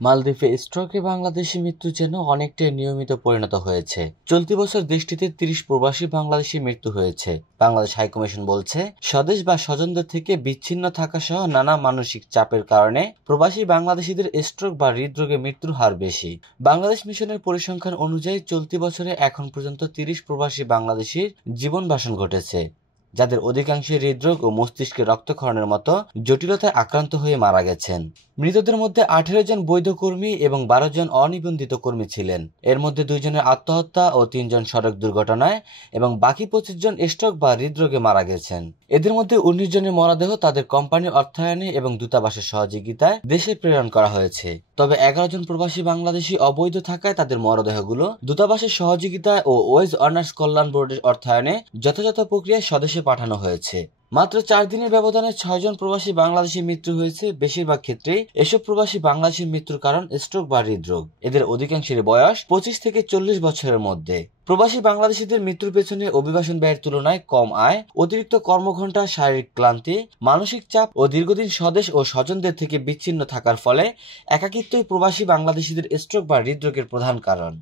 মালদ্বীপে স্ট্রোকে বাংলাদেশি মৃত্যু যেন অনেকটাই নিয়মিত পরিণত হয়েছে। চলতি বছর দেশটিতে ৩০ প্রবাসী বাংলাদেশি মৃত্যু হয়েছে। বাংলাদেশ হাইকমিশন বলছে, স্বদেশ বা স্বজনদের থেকে বিচ্ছিন্ন থাকা সহ নানা মানসিক চাপের কারণে প্রবাসী বাংলাদেশিদের স্ট্রোক বা হৃদরোগে মৃত্যুর হার বেশি। বাংলাদেশ মিশনের পরিসংখ্যান অনুযায়ী চলতি বছরে এখন পর্যন্ত ৩০ প্রবাসী বাংলাদেশির জীবন ভাষণ ঘটেছে, যাদের অধিকাংশই হৃদরোগ ও মস্তিষ্কে রক্তক্ষরণের মতো জটিলতায় আক্রান্ত হয়ে মারা গেছেন। মৃতদের মধ্যে 18 জন বৈধ কর্মী এবং 12 জন অনিবন্ধিত কর্মী ছিলেন। এর মধ্যে 2 জনের আত্মহত্যা ও 3 জন সড়ক দুর্ঘটনায় এবং বাকি 25 জন স্ট্রোক বা হৃদরোগে মারা গেছেন। এদের মধ্যে 19 জনের মরদেহ তাদের কোম্পানির অর্থায়নে এবং দূতাবাসের সহযোগিতায় দেশে প্রেরণ করা হয়েছে। তবে 11 জন প্রবাসী বাংলাদেশি অবৈধ থাকায় তাদের মরদেহগুলো দূতাবাসের সহযোগিতায় ও ওয়েজ অনার্স কল্যাণ বোর্ডের অর্থায়নে যথাযথ প্রক্রিয়ায় স্বদেশে পাঠানো হয়েছে। মাত্র 4 দিনের ব্যবধানে 6 জন প্রবাসী বাংলাদেশির মৃত্যু হয়েছে। বেশিরভাগ ক্ষেত্রেই এসব প্রবাসী বাংলাদেশির মৃত্যুর কারণ স্ট্রোক বা হৃদরোগ। এদের অধিকাংশের বয়স 25 থেকে 40 বছরের মধ্যে। প্রবাসী বাংলাদেশিদের মৃত্যুর পেছনে অভিবাসন ব্যয়ের তুলনায় কম আয়, অতিরিক্ত কর্মঘণ্টা, শারীরিক ক্লান্তি, মানসিক চাপ ও দীর্ঘদিন স্বদেশ ও স্বজনদের থেকে বিচ্ছিন্ন থাকার ফলে একাকিত্বই প্রবাসী বাংলাদেশিদের স্ট্রোক বা হৃদরোগের প্রধান কারণ।